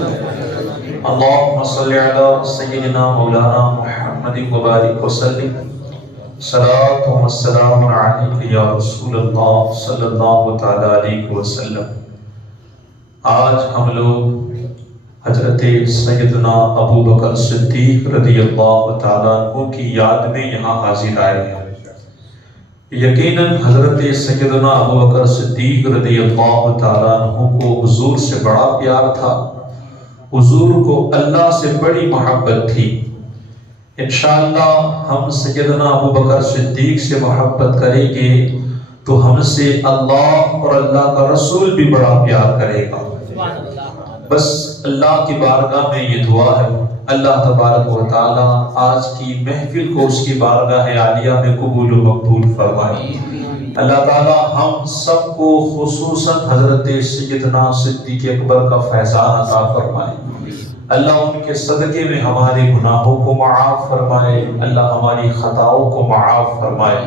اللهم صل على سيدنا مولانا محمد وبارك وسلم صلاة والسلام عليك یا رسول اللہ صلی اللہ تعالی علیہ وسلم۔ آج ہم لوگ حضرت سیدنا ابو بکر صدیق رضی اللہ تعالیٰ عنہ کی یاد میں یہاں حاضر آئے ہیں۔ یقیناً حضرت سیدنا ابو بکر صدیق رضی اللہ تعالیٰ عنہ کو حضور سے بڑا پیار تھا، حضور کو اللہ سے بڑی محبت تھی۔ انشاءاللہ ہم سیدنا ابو بکر صدیق سے محبت کریں گے تو ہم سے اللہ اور اللہ کا رسول بھی بڑا پیار کرے گا۔ بس اللہ کی بارگاہ میں یہ دعا ہے، اللہ تبارک و تعالی آج کی محفل کو اس کی بارگاہ عالیہ میں قبول و مقبول فرمائے۔ اللہ تعالی ہم سب کو خصوصاً حضرت سیدنا صدیق اکبر کا فیضان عطا فرمائے۔ اللہ ان کے صدقے میں ہمارے گناہوں کو معاف فرمائے، اللہ ہماری خطاؤں کو معاف فرمائے۔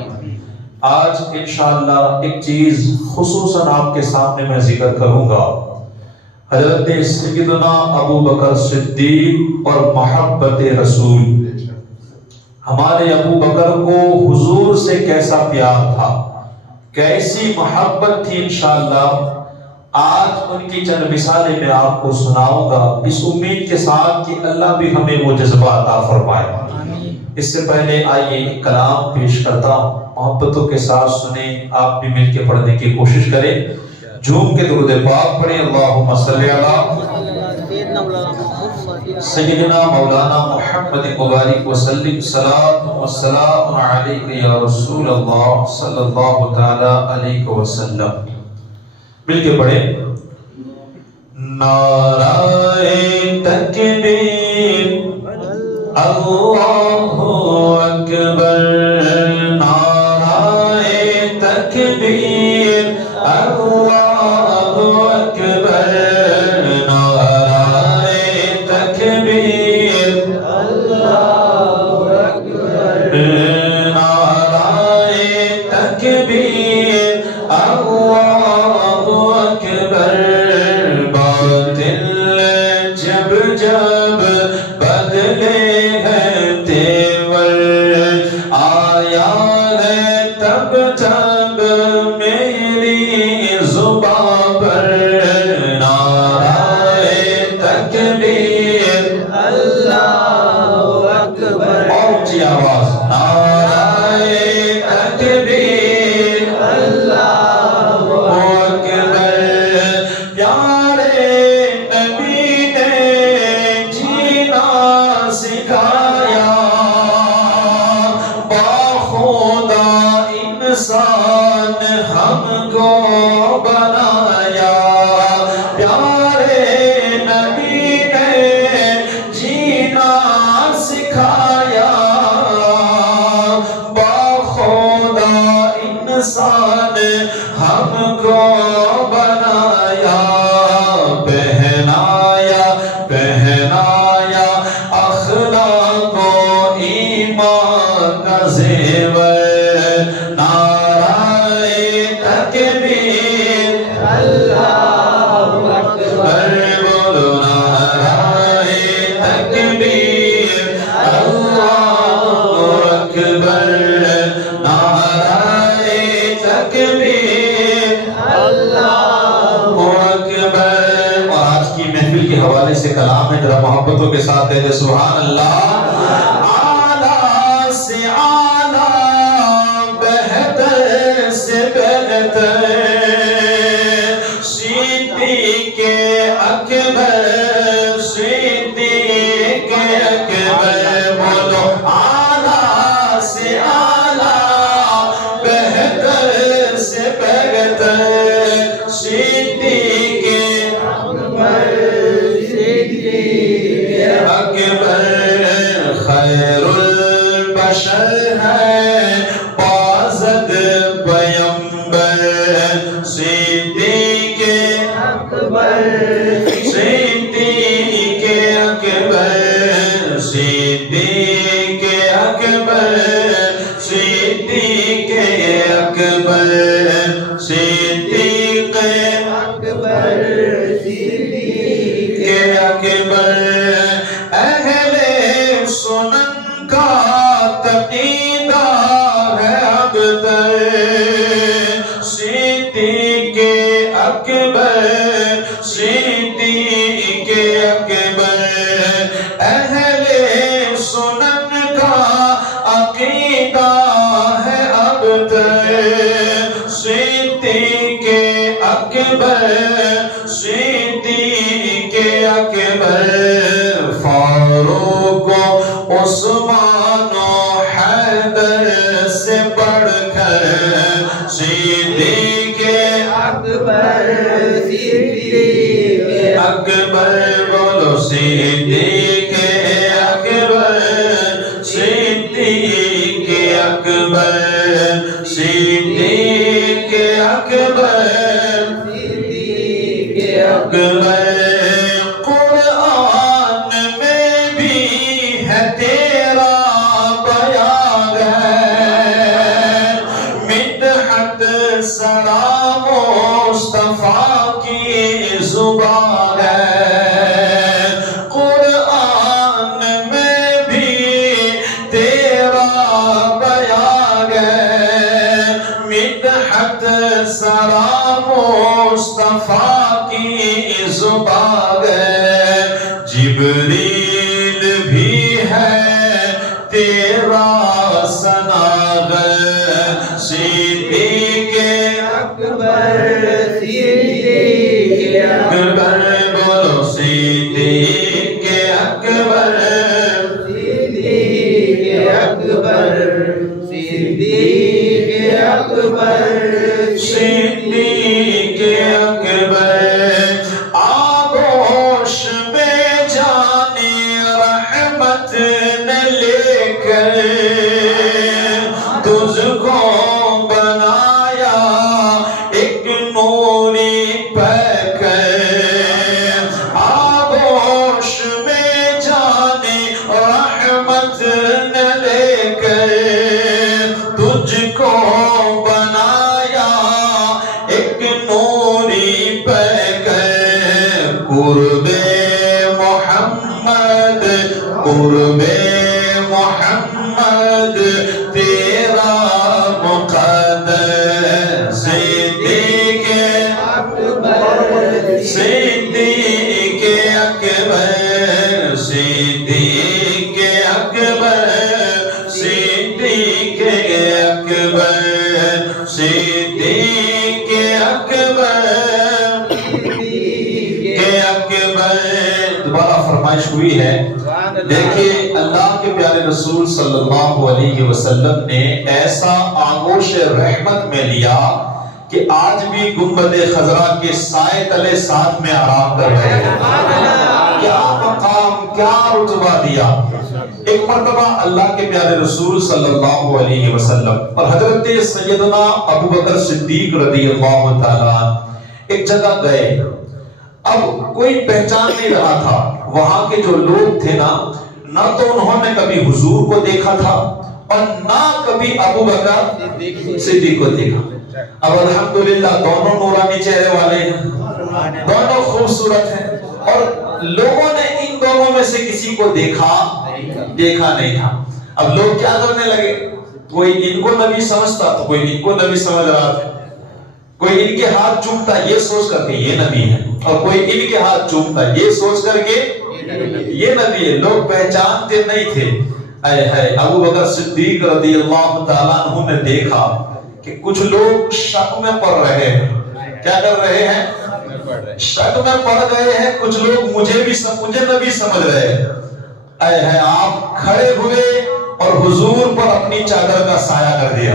آج انشاءاللہ ایک چیز خصوصاً آپ کے سامنے میں ذکر کروں گا، حضرت سیدنا ابو بکر صدیق اور محبت رسول۔ ہمارے ابو بکر کو حضور سے کیسا پیار تھا، کیسی محبت تھی، انشاءاللہ آج ان کی چند مثالیں میں آپ کو سناؤں گا، اس امید کے ساتھ کہ اللہ بھی ہمیں وہ جذبہ عطا فرمائے۔ اس سے پہلے آئیے ایک کلام پیش کرتا ہوں، محبتوں کے ساتھ سنیں، آپ بھی مل کے پڑھنے کی کوشش کریں، جھوم کے درود پاک پڑھیں۔ اللہم صلی علی سیدنا مولانا محمد مبارک وسلم، صلاۃ و سلام علیک یا رسول اللہ صلی اللہ تعالی علیہ وسلم۔ مل کے پڑھیں۔ نعرہ تکبیر اللہ اکبر، نعرہ تکبیر اللہ کلام ہے، ذرا محبتوں کے ساتھ کہتے سبحان اللہ۔ اعلیٰ سے اعلیٰ، بہتر سے بہتر، صدیق اکبر، صدیق اکبر، بولو اعلیٰ سے اعلیٰ، بہتر سے بہتر، صدیق اکبر، خیر البشر ہے بازد پیمبر، صدیق اکبر، صدیق اکبر، صدیق اکبر، صدیق اکبر، صدیق اکبر، صدیق اکبر صدیق اکبر فاروق عثمان و حیدر سے بڑھ کر صدیق اکبر صدیق اکبر بولو صدیق اکبر صدیق اکبر صدیق اکبر صدیق اکبر قرآن میں بھی ہے تیرا بیان ہے مدحت سرا مصطفیٰ کی زبان ہے قرآن میں بھی تیرا بیان ہے مدحت سرا مصطفیٰ کی زبان ہے جبریل بھی ہے تیرا ثناء صدیق اکبر صدیق اکبر بولو صدیق اکبر صدیق اکبر صدیق اکبر صدیق اکبر آغوش میں جانے رحمت نے لے کر تجھ کو بنایا ایک نوری پیکر آغوش میں جانے رحمت نے لے کر تجھ کو بنایا ایک نوری پیکر قرب محمد قرب محمد تیرا مقدس صدیق اکبر صدیق اکبر صدیق اکبر صدیق اکبر صدیق اکبر اکبر دوبارہ فرمائش ہوئی ہے دیکھیں اللہ کے پیارے رسول صلی اللہ علیہ وسلم نے ایسا آغوش رحمت میں لیا کہ آج بھی گنبد خضرا کے سائے تلے ساتھ میں آرام کر رہے ہیں کیا مقام کیا رتبہ دیا ایک مرتبہ اللہ کے پیارے رسول صلی اللہ علیہ وسلم اور حضرت سیدنا ابو بکر صدیق رضی اللہ تعالیٰ ایک جگہ گئے اب کوئی پہچان نہیں رہا تھا وہاں کے جو لوگ تھے نہ تو انہوں نے کبھی حضور کو دیکھا تھا اور نہ کبھی ابو بکر صدیق کو دیکھا اب الحمدللہ دونوں نورانی چہرے والے ہیں دونوں خوبصورت ہیں اور لوگوں نے ان دونوں میں سے کسی کو دیکھا نہیں تھا اب لوگ کیا کرنے لگے کوئی ان کو نبی سمجھتا تو کوئی ان کو نبی سمجھ رہا تھا کوئی ان کے ہاتھ چومتا یہ سوچ کر کے یہ نبی ہے اور کوئی ان کے ہاتھ چومتا یہ سوچ کر کے یہ نبی ہے لوگ پہچانتے نہیں تھے ابو بکر صدیق رضی اللہ تعالیٰ عنہ نے دیکھا کہ کچھ لوگ شک میں پڑ رہے ہیں کیا کر رہے ہیں شک میں پڑ گئے ہیں کچھ لوگ مجھے نبی سمجھ رہے ہیں آپ کھڑے ہوئے اور حضور پر اپنی چادر کا سایہ کر دیا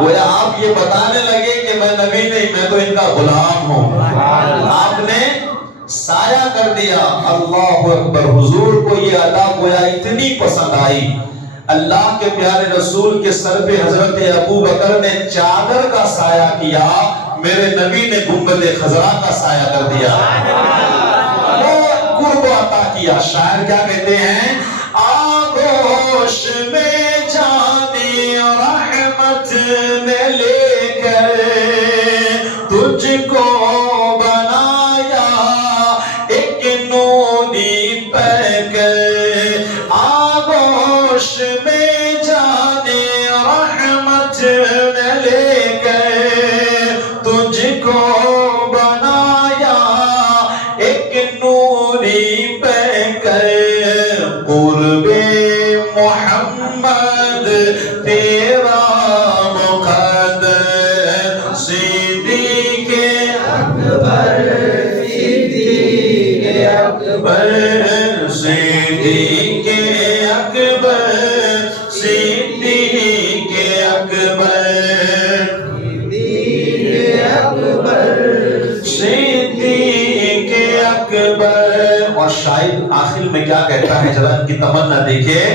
گویا آپ یہ بتانے لگے کہ میں نبی نہیں میں تو ان کا غلام ہوں آپ نے سایہ کر دیا اللہ اکبر حضور کو یہ ادا گویا اتنی پسند آئی اللہ کے پیارے رسول کے سر پہ حضرت ابو بکر نے چادر کا سایہ کیا میرے نبی نے گنبد خضرا کا سایہ کر دیا قرب عطا کیا شاعر کیا کہتے ہیں آغوش میں جانی رحمت میں لے کر تجھ کو بنایا ایک نوری پیکر آغوش میں جانی رحمت میں لے کر تجھ کو بنایا ایک نوری پیکر اکبر صدیق اکبر صدیق اکبر صدیق اکبر. اور شاعر آخر میں کیا کہتا ہے ذرا ان کی تمنا دیکھیں.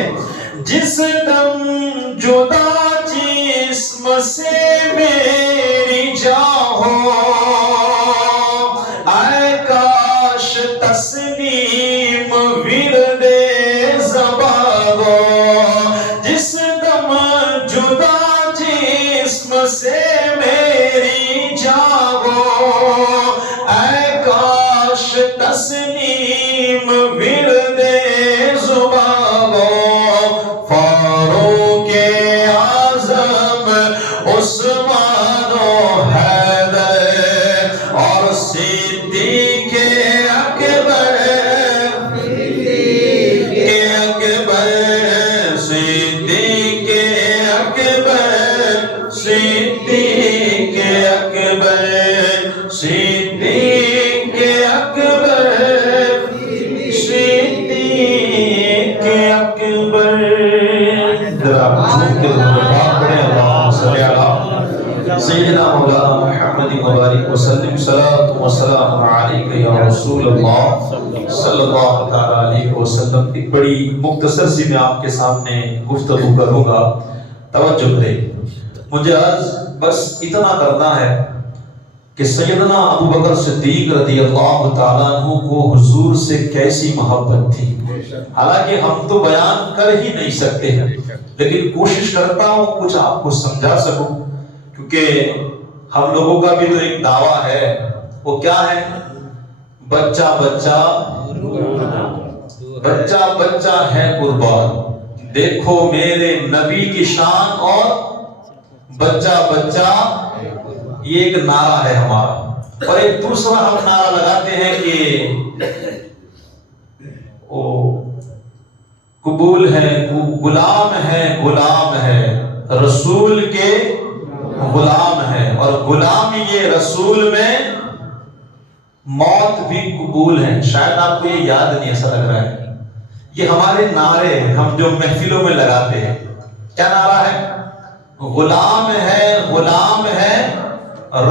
جس دم جدا جسم سے میری جان ہو اے کاش تسلیم ورد زبان ہو. جس دم جدا جسم سے میری جان ہو اے کاش تسلیم ورد زبان ہو. فاروق اعظم عثمان و حیدر اور صدیق اکبر صدیق اکبر صدیق اکبر صدیق اکبر صدیق اکبر. سیدنا مولانا محمد مبارک وسلم صلاۃ و سلام علیک یا رسول اللہ صلی اللہ تعالی علیہ وسلم. ایک بڑی مختصر سی میں آپ کے سامنے گفتگو کروں گا, توجہ کریں. مجھے آج بس اتنا کرنا ہے کہ سیدنا ابو بکر صدیق رضی اللہ تعالیٰ عنہ کو حضور سے کیسی محبت تھی. حالانکہ ہم تو بیان کر ہی نہیں سکتے ہیں, لیکن کوشش کرتا ہوں کچھ آپ کو سمجھا سکوں, کیونکہ ہم لوگوں کا بھی تو ایک دعویٰ ہے. وہ کیا ہے؟ بچہ بچہ بچہ بچہ ہے قربان, دیکھو میرے نبی کی شان. اور بچہ بچہ یہ ایک نعرہ ہے ہمارا. اور ایک دوسرا ہم نعرہ لگاتے ہیں کہ قبول ہے, غلام ہے, غلام ہے, رسول کے غلام ہے. اور غلامی یہ رسول میں موت بھی قبول ہے. شاید آپ کو یہ یاد نہیں, ایسا لگ رہا ہے. یہ ہمارے نعرے ہم جو محفلوں میں لگاتے ہیں. کیا نعرہ ہے؟ غلام ہے, غلام ہے,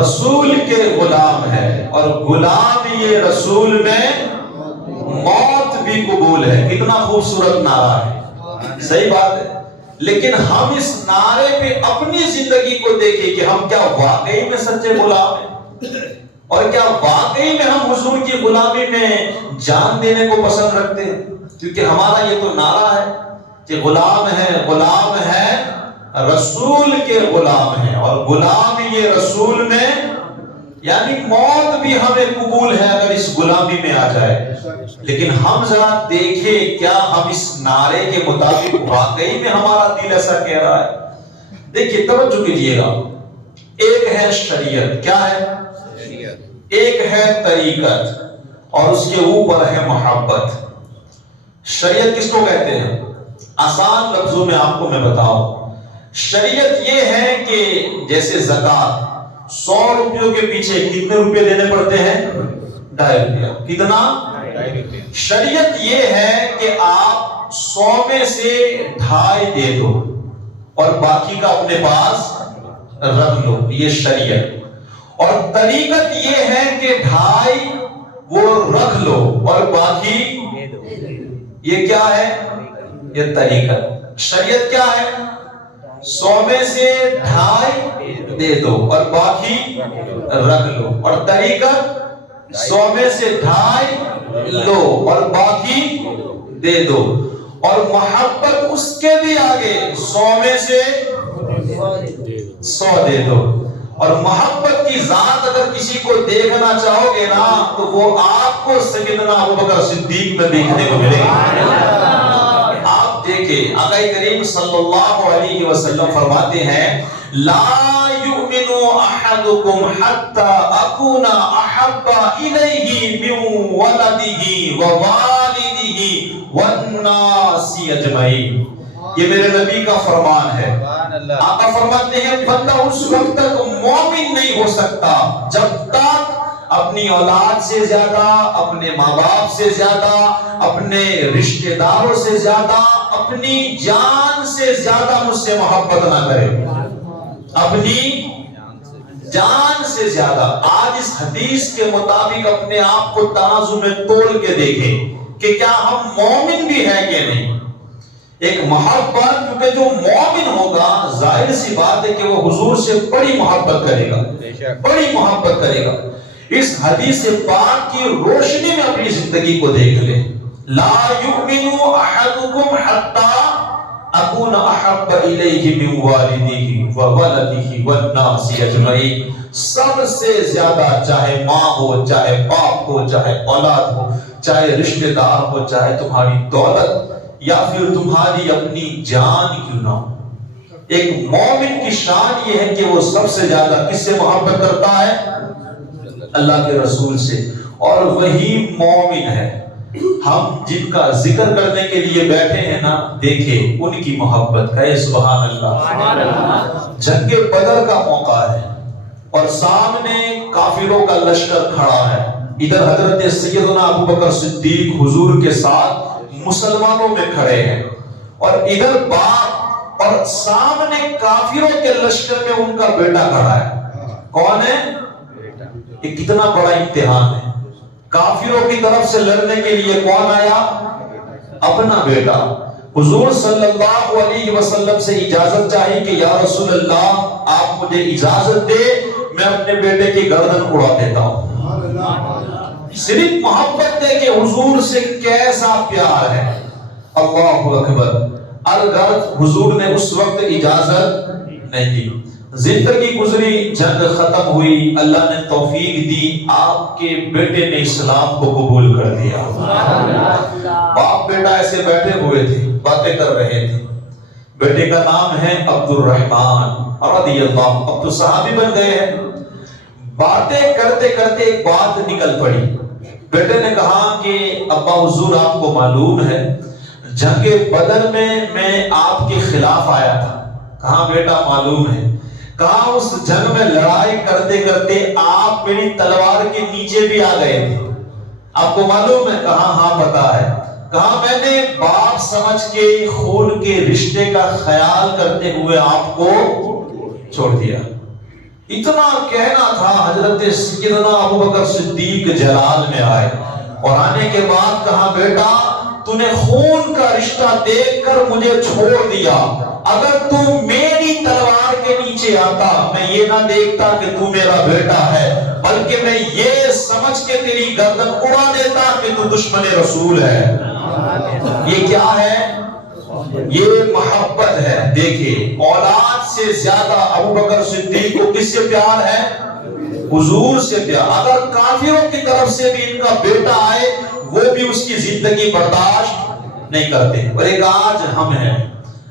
رسول کے غلام ہے, اور غلام یہ رسول میں موت بھی قبول ہے. کتنا خوبصورت نعرہ ہے, صحیح بات ہے. لیکن ہم اس نعرے پہ اپنی زندگی کو دیکھیں کہ ہم کیا واقعی میں سچے غلام ہیں, اور کیا واقعی میں ہم حضور کی غلامی میں جان دینے کو پسند رکھتے ہیں. کیونکہ ہمارا یہ تو نعرہ ہے کہ غلام ہے, غلام ہے, رسول کے غلام ہے, اور غلام یہ رسول میں یعنی موت بھی ہمیں قبول ہے اگر اس غلامی میں آ جائے. لیکن ہم ذرا دیکھیں کیا ہم اس نعرے کے مطابق واقعی میں ہمارا دل ایسا کہہ رہا ہے. دیکھیے توجہ کیجیے گا. ایک ہے شریعت, کیا ہے؟ ایک ہے طریقت, اور اس کے اوپر ہے محبت. شریعت کس کو کہتے ہیں؟ آسان لفظوں میں آپ کو میں بتاؤں. شریعت یہ ہے کہ جیسے زکات, 100 روپیوں کے پیچھے کتنے روپے دینے پڑتے ہیں؟ 2.5 روپیہ. کتنا؟ شریعت یہ ہے کہ آپ 100 میں سے 2.5 دے دو اور باقی کا اپنے پاس رکھ لو. یہ شریعت. اور طریقت یہ ہے کہ 2.5 وہ رکھ لو اور باقی یہ کیا ہے؟ یہ طریقت. شریعت کیا ہے؟ 100 میں سے 2.5 دے دو اور باقی رکھ لو. اور طریقت 100 میں سے 2.5 لو اور باقی دے دو. اور محبت اس کے بھی آگے 100 میں سے 100 دے دو. اور محبت کی ذات اگر کسی کو دیکھنا چاہو گے نا تو وہ آپ کو سیدنا ابوبکر صدیق میں دیکھنے کو ملے گا. آپ دیکھیں آقا کریم صلی اللہ علیہ وسلم فرماتے ہیں لا یؤمن احدکم حتی اکون احب الیہ من ولدہ ووالدہ والناس اجمعین. یہ میرے نبی کا فرمان ہے. آقا فرماتے ہیں بندہ اس وقت تک مومن نہیں ہو سکتا جب تک اپنی اولاد سے زیادہ، اپنے ماں باپ سے زیادہ، اپنے رشتہ داروں سے زیادہ، اپنی جان سے زیادہ مجھ سے محبت نہ کرے، اپنی جان سے زیادہ۔ آج اس حدیث کے مطابق اپنے آپ کو ترازو میں تول کے دیکھیں کہ کیا ہم مومن بھی ہیں کہ نہیں۔ ایک محبت، کیونکہ جو مومن ہوگا ظاہر سی بات ہے کہ وہ حضور سے بڑی محبت کرے گا، بڑی محبت کرے گا۔ اس حدیث پاک کی روشنی میں اپنی زندگی کو دیکھ لیں۔ لا یؤمن احدکم حتی اکون احب الیہ من والدہ وولدہ والناس اجمعین۔ سب سے زیادہ، چاہے ماں ہو، چاہے باپ ہو، چاہے اولاد ہو، چاہے رشتہ دار ہو، چاہے تمہاری دولت یا پھر تمہاری اپنی جان کیوں نہ ہو، ایک مومن کی شان یہ ہے کہ وہ سب سے زیادہ کس سے محبت کرتا ہے؟ اللہ کے رسول سے۔ اور وہی مومن ہے ہم جن کا ذکر کرنے کے لیے بیٹھے ہیں نا، دیکھیں ان کی محبت ہے۔ سبحان اللہ۔ جنگ بدر کا موقع ہے اور سامنے کافروں کا لشکر کھڑا ہے، ادھر حضرت سیدنا ابوبکر صدیق حضور کے ساتھ مسلمانوں میں کھڑے ہیں، اور ادھر باپ اور سامنے کافروں کے لشکر میں ان کا بیٹا کھڑا ہے۔ کون ہے؟ یہ کتنا بڑا امتحان ہے۔ کافروں کی طرف سے لڑنے کے لیے کون آیا؟ اپنا بیٹا۔ حضور صلی اللہ علیہ وسلم سے اجازت چاہی کہ یا رسول اللہ آپ مجھے اجازت دے، میں اپنے بیٹے کی گردن اڑا دیتا ہوں۔ صرف محبت دے کہ حضور سے کیسا پیار ہے۔ اللہ اکبر۔ الغرض حضور نے اس وقت اجازت نہیں دی۔ زندگی گزری، جنگ ختم ہوئی، اللہ نے توفیق دی، آپ کے بیٹے نے اسلام کو قبول کر دیا۔ باپ بیٹا ایسے بیٹھے ہوئے تھے، باتیں کر رہے تھے۔ بیٹے کا نام ہے عبد الرحمن رضی اللہ، اب تو صحابی بن گئے ہیں۔ باتیں کرتے کرتے ایک بات نکل پڑی۔ بیٹے نے کہا کہ ابا حضور آپ کو معلوم ہے جنگ بدر میں آپ کے خلاف آیا تھا۔ کہا بیٹا معلوم ہے۔ کہا اس جنگ میں لڑائی کرتے کرتے آپ میری تلوار کے نیچے بھی آ گئے تھے، آپ کو معلوم ہے؟ کہا ہاں پتا ہے۔ کہا میں نے باپ سمجھ کے خون کے رشتے کا خیال کرتے ہوئے آپ کو چھوڑ دیا۔ اتنا کہنا تھا، حضرت سیدنا ابوبکر صدیق جلال میں آئے اور آنے کے بعد کہا بیٹا تو نے خون کا رشتہ دیکھ کر مجھے چھوڑ دیا، اگر تو میری تلوار کے نیچے آتا میں یہ نہ دیکھتا کہ تو میرا بیٹا ہے، بلکہ میں یہ سمجھ کے تیری گردن اڑا دیتا کہ تو دشمن رسول ہے۔ یہ کیا ہے؟ یہ محبت ہے۔ دیکھیں اولاد سے زیادہ ابوبکر صدیق کو کس سے پیار ہے؟ حضور سے پیار۔ اگر کافروں کی طرف سے بھی ان کا بیٹا آئے وہ بھی اس کی زندگی برداشت نہیں کرتے۔ اور ایک آج ہم ہیں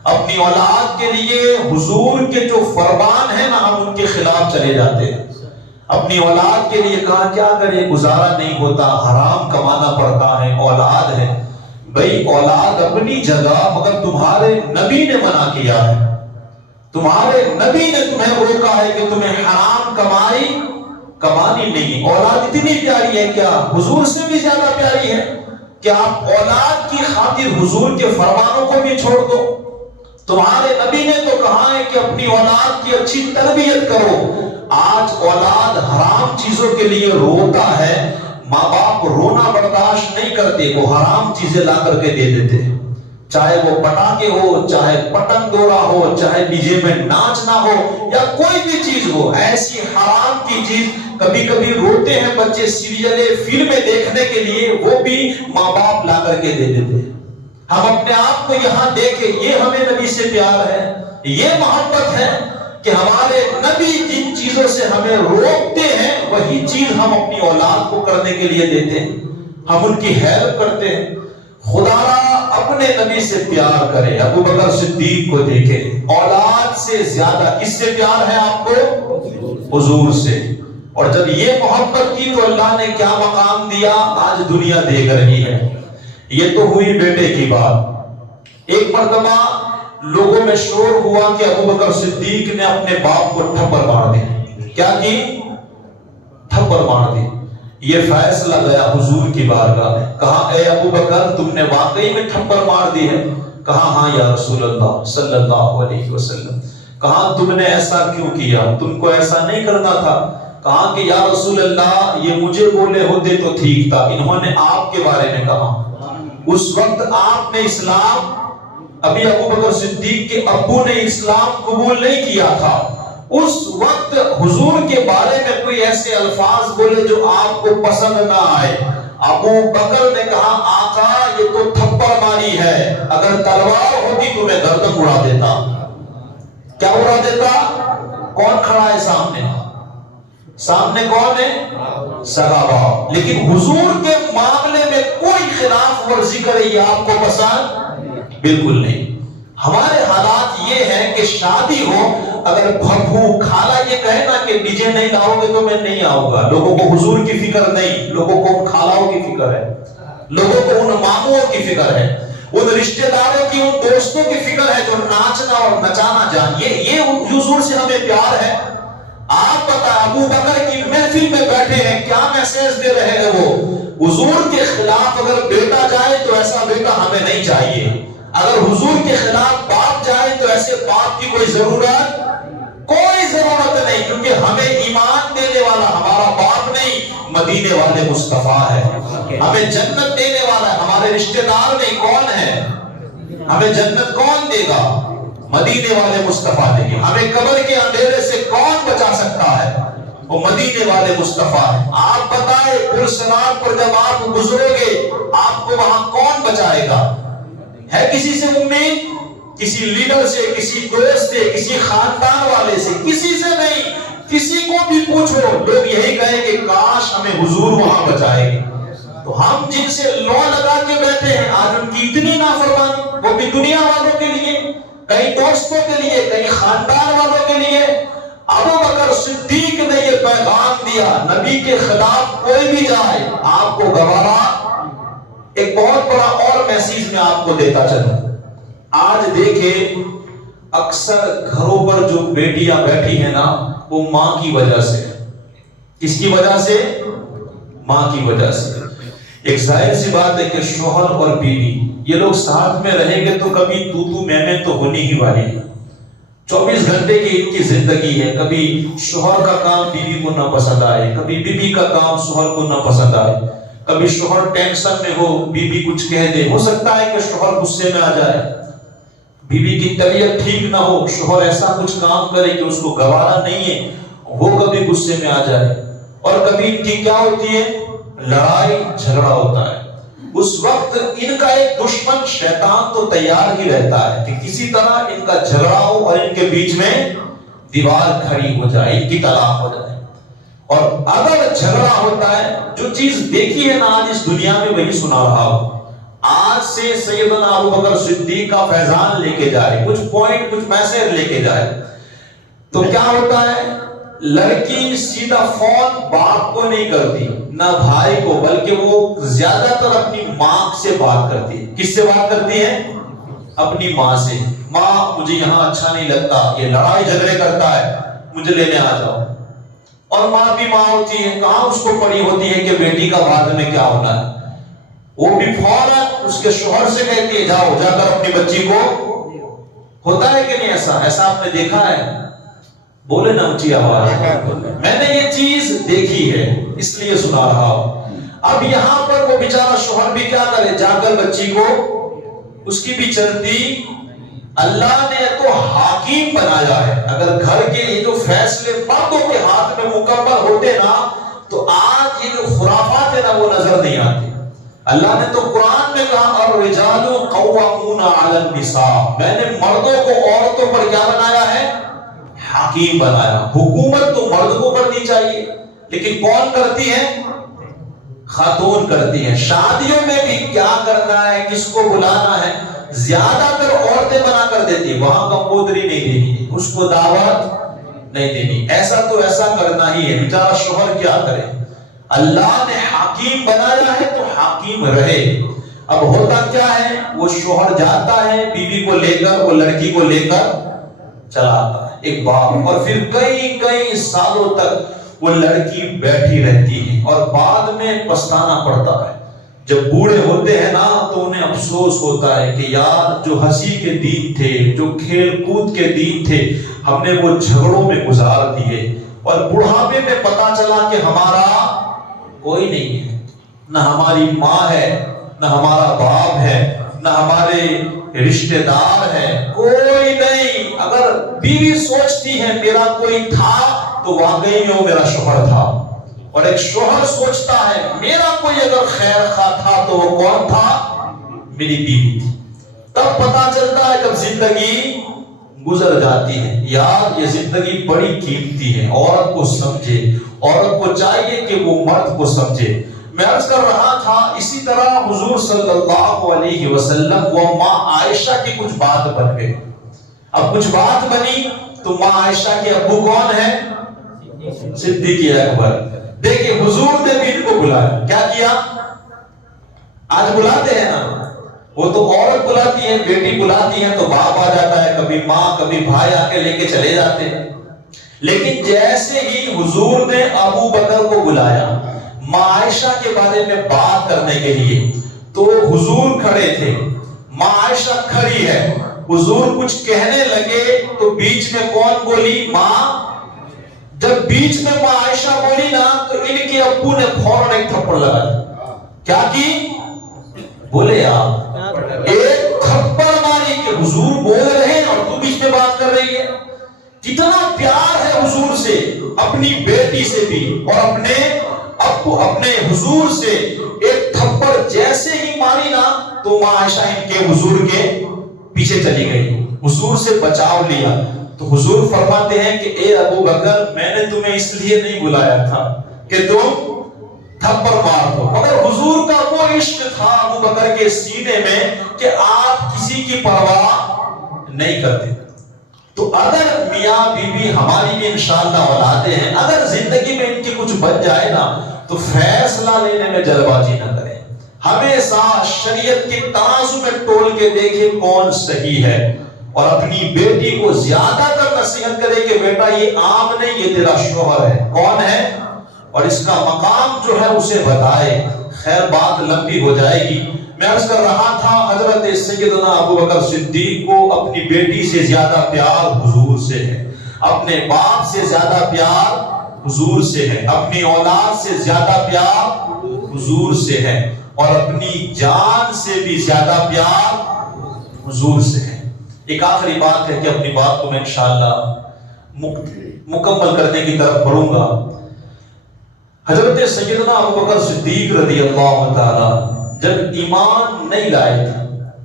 اپنی اولاد کے لیے حضور کے جو فرمان ہیں نا، ہم ان کے خلاف چلے جاتے ہیں۔ اپنی اولاد کے لیے کہا کیا کرے، گزارا نہیں ہوتا، حرام کمانا پڑتا ہے، اولاد ہے۔ بھئی اولاد اپنی جگہ، مگر تمہارے نبی نے منع کیا ہے، تمہارے نبی نے تمہیں روکا ہے کہ تمہیں حرام کمانی نہیں۔ اولاد اتنی پیاری ہے کیا؟ حضور سے بھی زیادہ پیاری ہے کہ آپ اولاد کی خاطر حضور کے فرمانوں کو بھی چھوڑ دو؟ تمہارے نبی نے تو کہا ہے کہ اپنی اولاد کی اچھی تربیت کرو۔ آج اولاد حرام چیزوں کے لیے روتا ہے، ماں باپ رونا برداشت نہیں کرتے، وہ حرام چیزیں لا کر کے دے دیتے ہیں، چاہے وہ پٹاخے ہو، چاہے پتنگ دورا ہو، چاہے ڈی جے میں ناچنا ہو، یا کوئی بھی چیز ہو، ایسی حرام کی چیز۔ کبھی کبھی روتے ہیں بچے سیریلیں فلمیں دیکھنے کے لیے، وہ بھی ماں باپ لا کر کے دے دیتے ہیں۔ ہم اپنے آپ کو یہاں دیکھیں، یہ ہمیں نبی سے پیار ہے، یہ محبت ہے کہ ہمارے نبی جن چیزوں سے ہمیں روکتے ہیں وہی چیز ہم اپنی اولاد کو کرنے کے لیے دیتے ہیں، ہم ان کی ہیلپ کرتے ہیں۔ خدا اپنے نبی سے پیار کرے۔ ابوبکر صدیق کو دیکھے، اولاد سے زیادہ کس سے پیار ہے آپ کو؟ حضور سے۔ اور جب یہ محبت کی تو اللہ نے کیا مقام دیا آج دنیا دیکھ رہی ہے۔ یہ تو ہوئی بیٹے کی بات۔ ایک مرتبہ لوگوں میں شور ہوا کہ ابوبکر صدیق نے اپنے باپ کو تھپڑ مار دی۔ کیا کی؟ تھپڑ مار دی۔ یہ فیصلہ گیا حضور کی بارگاہ میں، کہا اے ابو بکر تم نے واقعی میں تھپڑ مار دی ہے؟ کہا ہاں یا رسول اللہ صلی اللہ علیہ وسلم۔ کہا تم نے ایسا کیوں کیا؟ تم کو ایسا نہیں کرنا تھا۔ کہا کہ یا رسول اللہ یہ مجھے بولے ہوتے تو ٹھیک تھا، انہوں نے آپ کے بارے میں کہا۔ اس وقت آپ نے اسلام، ابھی ابو بکر صدیق کے ابو نے اسلام قبول نہیں کیا تھا، اس وقت حضور کے بارے میں کوئی ایسے الفاظ بولے جو آپ کو پسند نہ آئے، ابو بکر نے کہا آقا یہ تو تھپڑ ماری ہے، اگر تلوار ہوتی تو میں گردن اڑا دیتا۔ کیا اڑا دیتا؟ کون کھڑا ہے سامنے؟ سامنے کون ہے؟ صحابہ۔ لیکن حضور کے معاملے میں کوئی خلاف ورزی کرے یہ آپ کو پسند بالکل نہیں۔ ہمارے حالات یہ ہیں کہ شادی ہو، اگر پھپھو خالہ یہ کہے نا کہ ڈی جے نہیں لاؤ گے تو میں نہیں آؤں گا، لوگوں کو حضور کی فکر نہیں، لوگوں کو ان خالوں کی فکر ہے، لوگوں کو ان ماموں کی فکر ہے، ان رشتہ داروں کی، ان دوستوں کی فکر ہے جو ناچنا اور نچانا جان۔ یہ حضور سے ہمیں پیار ہے۔ آپ پتہ ابو بکر کی محفل میں بیٹھے ہیں، کیا میسج دے رہے ہیں وہ؟ حضور کے خلاف اگر بیٹا جائے تو ایسا بیٹا ہمیں نہیں چاہیے، اگر حضور کے خلاف باپ جائے تو ایسے باپ کی کوئی ضرورت نہیں، کیونکہ ہمیں ایمان دینے والا ہمارا باپ نہیں، مدینے والے مصطفیٰ ہے۔ ہمیں جنت دینے والا ہمارے رشتہ دار نہیں، کون ہے؟ ہمیں جنت کون دے گا؟ مدینے والے مصطفیٰ دیں گے۔ ہمیں قبر کے اندھیرے سے کون بچا سکتا ہے؟ وہ مدینے والے مصطفیٰ ہے۔ آپ بتائیں پرسرات پر جب آپ گزرو گے آپ کو وہاں کون بچائے گا؟ ہے کسی سے امید؟ کسی لیڈر سے، کسی دوست سے، کسی خاندان والے سے؟ کسی سے نہیں۔ کسی کو بھی پوچھو لوگ یہی کہیں کہ کاش ہمیں حضور وہاں بچائے گے۔ تو ہم جن سے لو لگا کے بیٹھے ہیں آج ان کی اتنی نافرمانی، وہ بھی دنیا والوں کے لیے، کئی دوستوں کے لیے، کئی خاندان والوں کے لیے۔ ابو بکر صدیق نے یہ پیغام دیا نبی کے خلاف کوئی بھی جائے آپ کو گوارا۔ ایک بہت بڑا اور میسیج میں آپ کو دیتا چلوں۔ آج دیکھیں اکثر گھروں پر جو بیٹیاں بیٹھی ہیں نا وہ ماں کی وجہ سے۔ کس کی وجہ سے؟ ماں کی وجہ سے۔ ایک ظاہر سی بات ہے کہ شوہر اور بیوی یہ لوگ ساتھ میں رہیں گے تو کبھی تو میں تو ہونی ہی والی ہے۔ 24 گھنٹے کی ان کی زندگی ہے، کبھی شوہر کا کام بیوی کو نہ پسند آئے، کبھی بیوی کا کام شوہر کو نہ پسند آئے، کبھی شوہر ٹینشن میں ہو بیوی کچھ کہہ دے، ہو سکتا ہے کہ شوہر غصے میں آ جائے، بیوی کی طبیعت ٹھیک نہ ہو، شوہر ایسا کچھ کام کرے کہ اس کو گوارا نہیں ہے، وہ کبھی غصے میں آ جائے، اور کبھی ان کی کیا ہوتی ہے؟ لڑائی جھگڑا ہوتا ہے۔ اس وقت ان کا ایک دشمن شیطان تو تیار ہی رہتا ہے کہ کسی طرح ان کا جھگڑا ہو اور ان کے بیچ میں دیوار کھڑی ہو جائے، ان کی طلاق ہو جائے۔ اور اگر جھگڑا ہوتا ہے، جو چیز دیکھی ہے نا آج اس دنیا میں وہی سنا رہا ہوں۔ آج سے سیدنا ابو بکر صدیق کا فیضان لے کے جائے، کچھ پوائنٹ کچھ میسج لے کے جائے تو کیا ہوتا ہے؟ لڑکی سیدھا فون باپ کو نہیں کرتی نہ بھائی کو، بلکہ وہ زیادہ تر اپنی ماں سے بات کرتی ہے۔ کس سے بات کرتی ہے؟ اپنی ماں سے۔ ماں مجھے یہاں اچھا نہیں لگتا، یہ لڑائی جھگڑے کرتا ہے، مجھے لینے آ جاؤ۔ اور ماں بھی ماں ہوتی ہے، کہاں اس کو پڑی ہوتی ہے کہ بیٹی کا بعد میں کیا ہونا ہے، وہ بھی فوراً اس کے شوہر سے کہتی ہے جاؤ جا کر اپنی بچی کو۔ ہوتا ہے کہ نہیں ایسا؟ ایسا آپ نے دیکھا ہے؟ بولے نا اونچی آواز۔ میں نے یہ چیز دیکھی ہے اس لیے سنا رہا ہوں۔ اب یہاں پر وہ بیچارہ شوہر بھی کیا کرے؟ جا کر بچی کو، اس کی بھی چلتی۔ اللہ نے تو حاکم بنایا ہے، اگر گھر کے یہ جو فیصلے مردوں کے ہاتھ میں مکمل ہوتے نا تو آج یہ جو خرافات ہے نا وہ نظر نہیں آتی۔ اللہ نے تو قرآن میں کہا الرجال قوامون علی النساء، میں نے مردوں کو عورتوں پر کیا بنایا ہے؟ حاکم بنایا۔ حکومت تو مرد کو کرنی چاہیے لیکن کون کرتی ہے؟ خاتون کرتی ہیں۔ شادیوں میں بھی کیا کرنا ہے، کس کو بلانا ہے، زیادہ تر عورتیں بنا کر دیتی، وہاں کمپوتری نہیں دینی، اس کو دعوت نہیں دینی، ایسا تو ایسا کرنا ہی ہے۔ بیچارہ شوہر کیا کرے؟ اللہ نے حاکم بنایا ہے تو حاکم رہے۔ اب ہوتا کیا ہے؟ وہ شوہر جاتا ہے بیوی کو لے کر، وہ لڑکی کو لے کر چلا آتا ہے ایک باپ، اور پھر کئی سالوں تک وہ لڑکی بیٹھی رہتی ہے اور بعد میں پچھتانا پڑتا ہے. جب بوڑھے ہوتے ہیں نا تو انہیں افسوس ہوتا ہے کہ یار جو ہنسی کے دن تھے، جو کھیل کود کے دن تھے، ہم نے وہ جھگڑوں میں گزار دیے، اور بڑھاپے میں پتا چلا کہ ہمارا کوئی نہیں ہے، نہ ہماری ماں ہے، نہ ہمارا باپ ہے، نہ ہمارے رشتہ دار ہے، کوئی نہیں. اگر بیوی سوچتی ہے میرا کوئی تھا تو واقعی میں وہ میرا شوہر تھا، اور ایک شوہر سوچتا ہے میرا کوئی اگر خیر خواہ تھا تو وہ کون تھا؟ میری بیوی تھی. تب پتا چلتا ہے جب زندگی گزر جاتی ہے. یار یہ زندگی بڑی قیمتی ہے، عورت کو سمجھے، عورت کو چاہیے کہ وہ مرد کو سمجھے. میں عرض کر رہا تھا اسی طرح حضور صلی اللہ علیہ وسلم و ماں عائشہ کی کچھ بات بن گئی. اب کچھ بات بنی تو ماں عائشہ کے ابو کون ہے؟ صدیق اکبر. دیکھیں حضور نے بھی ان کو بلایا. کیا کیا؟ آج بلاتے ہیں نا، وہ تو عورت بلاتی ہے، بیٹی بلاتی ہے تو باپ آ جاتا ہے، کبھی ماں کبھی بھائی آ کے لے کے چلے جاتے ہیں. لیکن جیسے ہی حضور نے ابو بکر کو بلایا ماں عائشہ کے بارے میں بات کرنے کے لیے، تو حضور کھڑے تھے، ماں عائشہ کھڑی ہے. حضور کچھ کہنے لگے تو بیچ میں کون بولی؟ ماں. جب بیچ میں ماں عائشہ بولی نا تو ان کے ابو نے فوراً ایک تھپڑ لگا دیا. کیا کی؟ بولے آپ ایک تھپڑ ماری کہ حضور بول رہے ہیں اور تو بیچ میں بات کر رہی ہے. کتنا پیار ہے حضور سے، اپنی بیٹی سے بھی، اور اپنے حضور سے. ایک تھپڑ جیسے ہی ماری نا تو ماں عائشہ ان کے حضور کے پیچھے چلی گئی، حضور سے بچاؤ لیا. تو حضور فرماتے ہیں کہ اے ابو بکر، میں نے تمہیں اس لیے نہیں بلایا تھا کہ تم تھپڑ مار دو، مگر حضور کا وہ عشق تھا ابو بکر کے سینے میں کہ آپ کسی کی پرواہ نہیں کرتے. تو اگر میاں بی بی ہماری بھی انشاءاللہ اولادیں ہیں، اگر زندگی میں ان کی کچھ بن جائے نا تو فیصلہ لینے میں جلد بازی نہ کریں، ہمیشہ شریعت کے ترازو میں تول کے دیکھیں کون صحیح ہے، اور اپنی بیٹی کو زیادہ تر نصیحت کرے کہ بیٹا یہ عام نہیں، یہ تیرا شوہر ہے. کون ہے؟ اور اس کا مقام جو ہے اسے بتائے. خیر بات لمبی ہو جائے گی. میں عرض کر رہا تھا حضرت سیدنا ابو بکر صدیق کو اپنی بیٹی سے زیادہ پیار حضور سے ہے، اپنے باپ سے زیادہ پیار حضور سے ہے، اپنی اولاد سے زیادہ پیار حضور سے ہے، اور اپنی جان سے بھی زیادہ پیار حضور سے ہے. ایک آخری بات ہے کہ اپنی بات کو میں انشاءاللہ مکمل کرنے کی طرف بڑھوں گا. حضرت سیدنا ابو بکر صدیق رضی اللہ تعالی جب ایمان نہیں لائے تھے،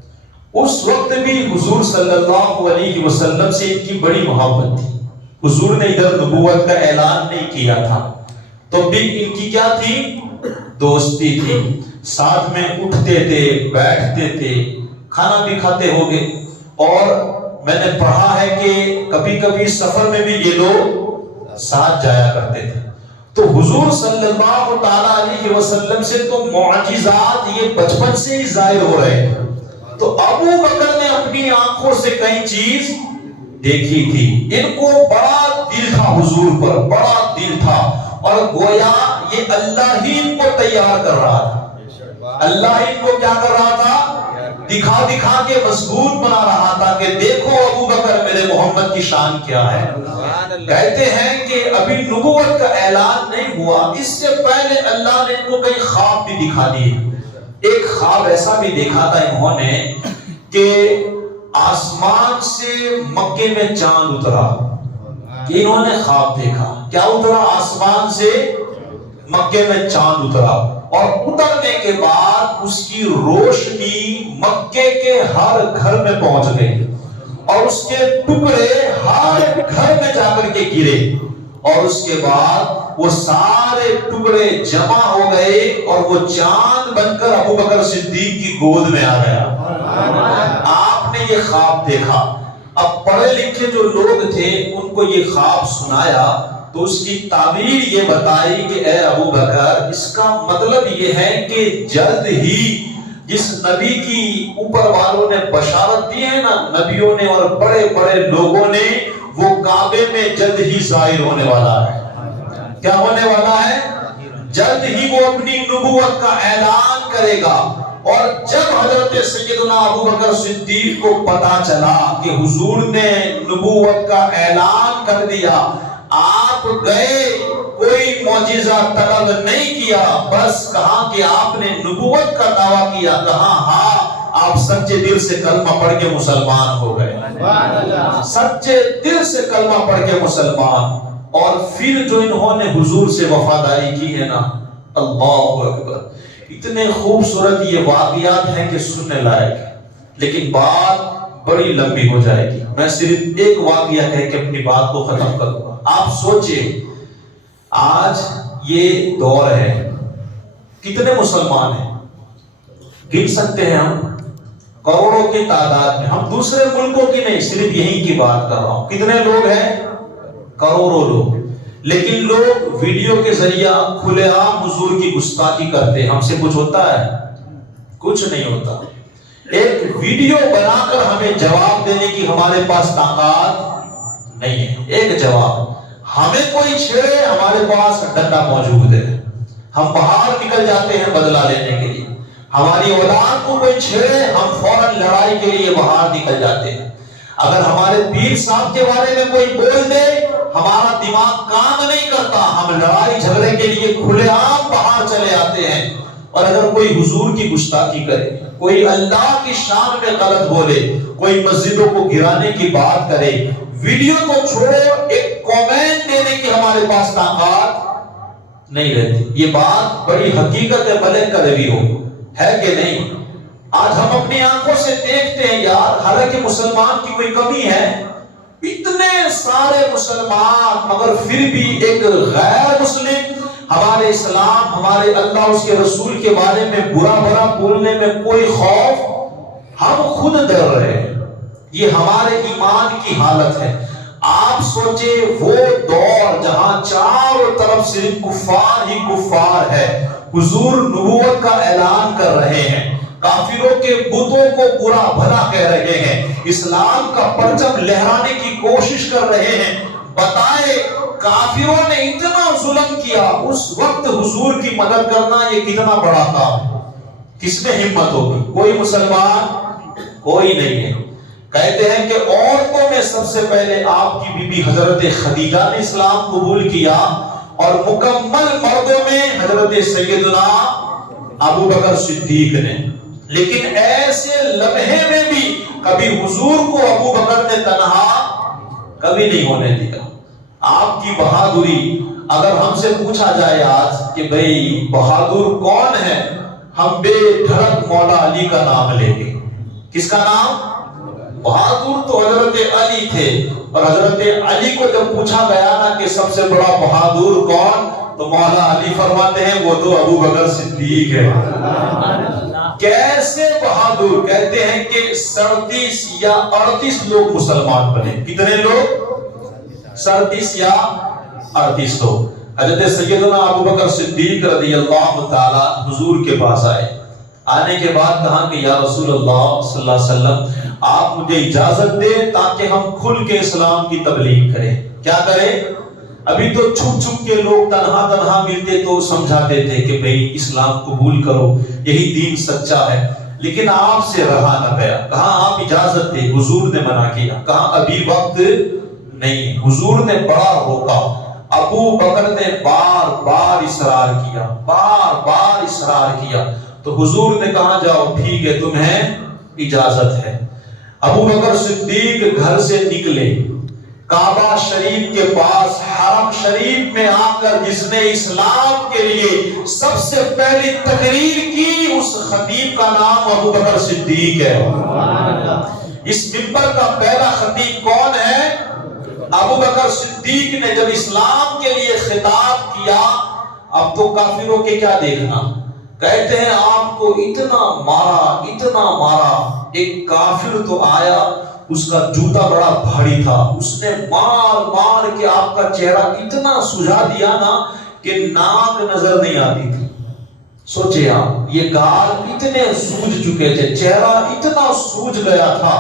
اس وقت بھی حضور صلی اللہ علیہ وسلم سے ان کی بڑی محبت تھی. حضور نے ادھر نبوت کا اعلان نہیں کیا تھا تو بھی ان کی کیا تھی؟ دوستی تھی. ساتھ میں اٹھتے تھے، بیٹھتے تھے، کھانا بھی کھاتے ہوگے. اور میں نے پڑھا ہے کہ کبھی کبھی سفر میں بھی یہ لوگ ساتھ جایا کرتے تھے. تو حضور صلی اللہ تعالی علیہ وسلم سے تو معجزات یہ بچپن سے ہی ظاہر ہو رہے تھے. تو ابو بکر نے اپنی آنکھوں سے کئی چیز دیکھی تھی. ان کو بڑا دل تھا حضور پر، بڑا دل تھا، اور گویا یہ اللہ ہی ان کو تیار کر رہا تھا. اللہ ہی ان کو کیا کر رہا تھا؟ دکھا کے مضبوط بنا رہا تھا کہ دیکھو ابو بکر میرے محمد کی شان کیا ہے. کہتے ہیں کہ ابھی نبوت کا اعلان نہیں ہوا، اس سے پہلے اللہ نے ان کو کئی خواب بھی دکھا دیے. ایک خواب ایسا بھی دیکھا تھا انہوں نے کہ آسمان سے مکے میں چاند اترا. انہوں نے خواب دیکھا، کیا اترا؟ آسمان سے مکے میں چاند اترا، اور اترنے کے بعد اس کی روشنی مکے کے ہر گھر میں پہنچ گئی، اور اس کے ٹکڑے ہر گھر میں جا کر کے گرے، اور اس کے بعد وہ سارے ٹکڑے جمع ہو گئے اور وہ چاند بن کر ابو بکر صدیق کی گود میں آ گیا. آپ نے یہ خواب دیکھا. اب پڑھے لکھے جو لوگ تھے ان کو یہ خواب سنایا تو اس کی تعبیر یہ بتائی کہ اے ابو بکر، اس کا مطلب یہ ہے کہ جلد ہی جس نبی کی اوپر والوں نے بشارت دی ہے نا، نبیوں نے اور بڑے بڑے لوگوں نے، وہ کعبے میں جلد ہی ظاہر ہونے والا ہے. کیا ہونے والا ہے؟ جلد ہی وہ اپنی نبوت کا اعلان کرے گا۔ اور جب حضرت سیدنا ابو بکر صدیق کو پتا چلا کہ حضور نے نبوت کا اعلان کر دیا، آپ گئے، کوئی معجزہ طلب نہیں کیا، بس کہا کہ آپ نے نبوت کا دعویٰ کیا، کہا ہاں آپ سچے دل سے کلمہ پڑھ کے مسلمان ہو گئے، سچے دل سے کلمہ پڑھ کے مسلمان۔ اور پھر جو انہوں نے حضور سے وفاداری کی ہے نا، اللہ اکبر، اتنے خوبصورت یہ واقعات ہیں کہ سننے لائق، لیکن بات بڑی لمبی ہو جائے گی، میں صرف ایک واقعہ کہہ کے اپنی بات کو ختم کروں گا۔ آپ سوچیں، آج یہ دور ہے، کتنے مسلمان ہیں؟ گن سکتے ہیں ہم، کروڑوں کی تعداد میں۔ ہم دوسرے ملکوں کی نہیں، صرف یہیں کی بات کر رہا ہوں۔ کتنے لوگ ہیں؟ کروڑوں لوگ۔ لیکن لوگ ویڈیو کے ذریعہ کھلے عام حضور کی گستاخی کرتے ہیں۔ ہم سے کچھ ہوتا ہے؟ کچھ نہیں ہوتا۔ ایک ویڈیو بنا کر ہمیں جواب دینے کی ہمارے پاس طاقت نہیں ہے۔ ایک جواب، ہمیں کوئی چھیڑے، ہمارے پاس ڈنڈا موجود ہے، ہم باہر نکل جاتے ہیں بدلہ لینے کے لیے۔ ہماری اولاد کو کوئی چھیڑے، ہم فوراً لڑائی کے لیے باہر نکل جاتے ہیں۔ اگر ہمارے پیر صاحب کے بارے میں کوئی بول دے، ہمارا دماغ کام نہیں کرتا، ہم لڑائی جھگڑے کے لیے کھلے عام باہر چلے آتے ہیں۔ اور اگر کوئی حضور کی گستاخی کرے، کوئی اللہ کی شان میں غلط بولے، کوئی مسجدوں کو گرانے کی بات کرے، ویڈیو کو چھوڑو، ایک کامنٹ دینے کی ہمارے پاس طاقت نہیں رہتی۔ یہ بات بڑی حقیقت ہے، بھلے کڑوی ہو، ہے کہ نہیں؟ آج ہم اپنی آنکھوں سے دیکھتے ہیں یار، حالانکہ مسلمان کی کوئی کمی ہے، اتنے سارے مسلمان، مگر پھر بھی ایک غیر مسلم ہمارے اسلام، ہمارے اللہ، اس کے رسول کے بارے میں برا برا بولنے میں کوئی خوف، ہم خود ڈر رہے ہیں۔ یہ ہمارے ایمان کی حالت ہے۔ آپ سوچیں، وہ دور جہاں چاروں طرف صرف کفار ہی کفار ہے، حضور نبوت کا اعلان کر رہے ہیں، کافروں کے بتوں کو برا بھلا کہہ رہے ہیں، اسلام کا پرچم لہرانے کی کوشش کر رہے ہیں۔ بتائے کافروں نے اتنا ظلم کیا، اس وقت حضور کی مدد کرنا یہ کتنا بڑا کام ہے؟ کس میں ہمت ہوگی؟ کوئی مسلمان کوئی نہیں ہے۔ کہتے ہیں کہ عورتوں میں سب سے پہلے آپ کی بی بی حضرت خدیجہ نے اسلام قبول کیا، اور مکمل مردوں میں حضرت سیدنا ابو بکر صدیق نے۔ لیکن ایسے لمحے میں بھی کبھی حضور کو ابو بکر نے تنہا کبھی نہیں ہونے دیا۔ آپ کی بہادری، اگر ہم سے پوچھا جائے آج کہ بھئی بہادر کون ہے، ہم بے دھڑک مولا علی کا نام لیں گے۔ کس کا نام؟ بہادر تو حضرت علی تھے، اور حضرت علی کو جب پوچھا گیا نا کہ سب سے بڑا بہادر کون، تو مولا علی فرماتے ہیں وہ تو ابو بکر صدیق ہے۔ کیسے بہادر؟ کہتے ہیں کہ 37 یا 38 لوگ مسلمان بنے۔ کتنے لوگ؟ 37 یا 38 لوگ۔ حضرت سیدنا ابو بکر صدیق رضی اللہ تعالی حضور کے پاس آئے، آنے کے بعد کہا کہ یا رسول اللہ صلی اللہ علیہ وسلم، آپ مجھے اجازت دیں تاکہ ہم کھل کے اسلام کی تبلیغ کریں۔ کیا کریں؟ ابھی تو چھپ چھپ کے لوگ تنہا تنہا ملتے تو سمجھاتے تھے کہ بھئی اسلام قبول کرو، یہی دین سچا ہے، لیکن آپ سے رہا نہ گیا۔ کہا آپ اجازت دیں، حضور نے منع کیا، کہا ابھی وقت نہیں۔ حضور نے بڑا روکا، ابو بکر نے بار بار اصرار کیا، بار بار اصرار کیا، تو حضور نے کہا جاؤ ٹھیک ہے، تمہیں اجازت ہے۔ ابو بکر صدیق گھر سے نکلے، کعبہ شریف کے پاس حرم شریف میں آ کر جس نے اسلام کے لیے سب سے پہلی تقریر کی، اس خطیب کا نام ابو بکر صدیق ہے۔ اس منبر کا پہلا خطیب کون ہے؟ ابو بکر صدیق نے جب اسلام کے لیے خطاب کیا۔ اب تو کافروں کے کیا دیکھنا، کہتے ہیں آپ کو اتنا مارا، ایک کافر تو آیا، اس کا جوتا بڑا بھاری تھا، اس نے مار کے آپ کا چہرہ اتنا سجا دیا نا کہ ناک نظر نہیں آتی تھی۔ سوچے آپ، یہ گال اتنے سوج چکے تھے، چہرہ اتنا سوج گیا تھا،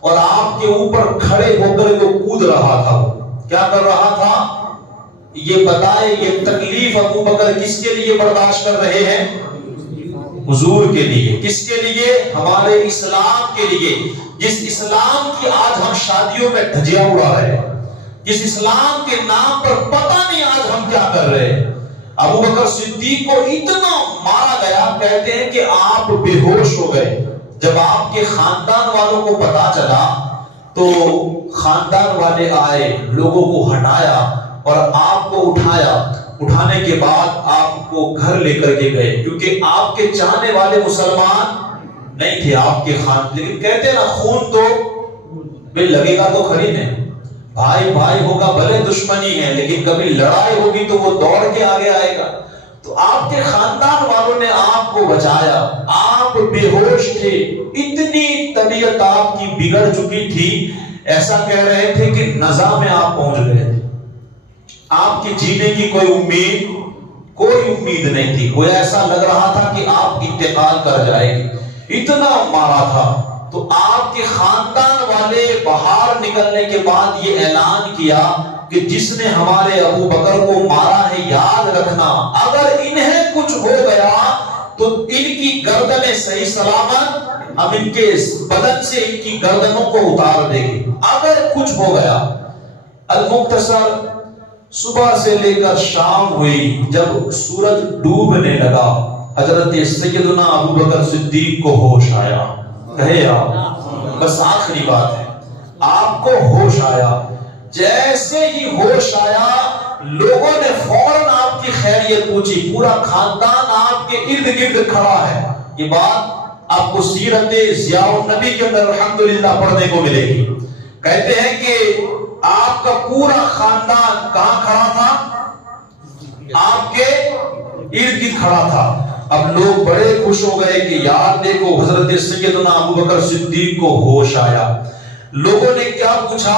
اور آپ کے اوپر کھڑے ہو کر وہ کود رہا تھا۔ کیا کر رہا تھا؟ یہ بتائے یہ تکلیف ابو بکر کس کے لیے برداشت کر رہے ہیں؟ حضور کے لیے. کس کے لیے؟ ہمارے اسلام کے لیے. جس اسلام کی آج ہم شادیوں میں دھجیاں اڑا رہے ہیں، جس اسلام کے نام پر پتہ نہیں آج ہم کیا کر رہے ہیں. ابو بکر صدیق کو اتنا مارا گیا، کہتے ہیں کہ آپ بے ہوش ہو گئے. جب آپ کے خاندان والوں کو پتا چلا تو خاندان والے آئے، لوگوں کو ہٹایا اور آپ کو اٹھایا. اٹھانے کے بعد آپ کو گھر لے کر کے گئے، کیونکہ آپ کے چاہنے والے مسلمان نہیں تھے آپ کے لیکن کہتے ہیں نا خون تو لگے گا تو کھڑی نہیں. بھائی بھائی ہوگا، بھلے دشمنی ہے لیکن کبھی لڑائی ہوگی تو وہ دوڑ کے آگے آئے گا. تو آپ کے خاندان والوں نے آپ کو بچایا. آپ بے ہوش تھے، اتنی طبیعت آپ کی بگڑ چکی تھی، ایسا کہہ رہے تھے کہ نزا میں آپ پہنچ گئے تھے. آپ کی جینے کی کوئی امید نہیں تھی. کوئی ایسا لگ رہا تھا کہ آپ انتقال کر جائے گی، اتنا مارا تھا. تو آپ کے خاندان والے باہر نکلنے کے بعد یہ اعلان کیا کہ جس نے ہمارے ابو بکر کو مارا ہے یاد رکھنا، اگر انہیں کچھ ہو گیا تو ان کی گردنیں صحیح سلامت ہم ان کے بدن سے ان کی گردنوں کو اتار دیں گے اگر کچھ ہو گیا. المختصر صبح سے لے کر شام ہوئی، جب سورج ڈوبنے لگا حضرت سیدنا ابو بکر صدیق کو ہوش آیا. کہے آپ بس آخری بات ہے، آپ کو ہوش آیا. جیسے ہی ہوش آیا لوگوں نے فوراً آپ کی خیریت پوچھی. پورا خاندان آپ کے ارد گرد کھڑا ہے. یہ بات آپ کو سیرت ضیاء النبی کے اندر الحمدللہ پڑھنے کو ملے گی. کہتے ہیں کہ آپ کا پورا خاندان کہاں کھڑا تھا؟ آپ کے ارد گرد کھڑا تھا. اب لوگ بڑے خوش ہو گئے کہ یار دیکھو حضرت سیدنا ابو بکر صدیق کو ہوش آیا. لوگوں نے کیا پوچھا؟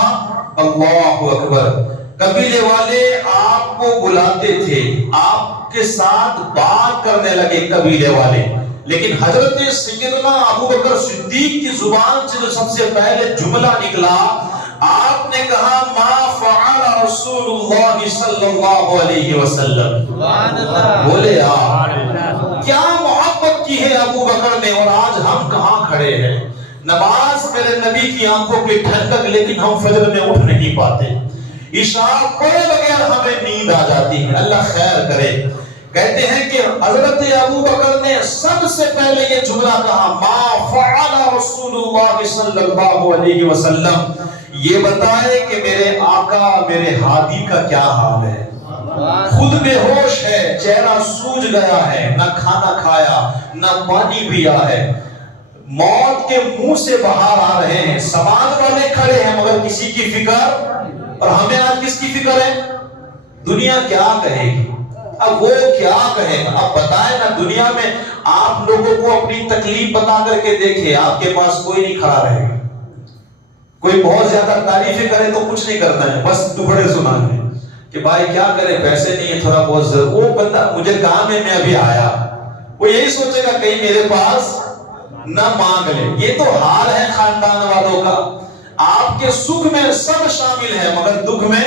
اللہ اکبر. قبیلے والے آپ کو بلاتے تھے، آپ کے ساتھ بات کرنے لگے قبیلے والے، لیکن حضرت سیدنا ابو بکر صدیق کی زبان سے جو سب سے پہلے جملہ نکلا، آپ نے کہا ما فعل رسول اللہ صلی اللہ علیہ وسلم. بولے کیا محبت کی ہے ابو بکر نے، اور آج ہم کہاں کھڑے ہیں. نماز میرے نبی کی آنکھوں کی ٹھنڈک، لیکن ہم فجر میں اٹھ نہیں پاتے. عشاء پڑھے بغیر ہمیں نیند آ جاتی ہے. اللہ خیر کرے. کہتے ہیں کہ حضرت ابو بکر نے سب سے پہلے یہ جملہ کہا ما فعل رسول اللہ صلی اللہ علیہ وسلم. یہ بتائے کہ میرے آقا میرے ہادی کا کیا حال ہے. خود بے ہوش ہے، چہرہ سوج گیا ہے، نہ کھانا کھایا نہ پانی پیا ہے، موت کے منہ سے باہر آ رہے ہیں. سماج والے کھڑے ہیں مگر کسی کی فکر. اور ہمیں آج کس کی فکر ہے؟ دنیا کیا کہے گی، اب وہ کیا کہے گا. اب بتائیں نا، دنیا میں آپ لوگوں کو اپنی تکلیف بتا کر کے دیکھیں، آپ کے پاس کوئی نہیں کھڑا رہے گا. کوئی بہت زیادہ تعریفیں کرے تو کچھ نہیں کرنا ہے، بس ٹکڑے سنانے کہ بھائی کیا کرے، پیسے نہیں ہے، تھوڑا بہت ضرور. وہ بندہ مجھے کام ہے، میں ابھی آیا، وہ یہی سوچے گا کہیں میرے پاس نہ مانگ لے. یہ تو حال ہے خاندان والوں کا. آپ کے سکھ میں سب شامل ہے مگر دکھ میں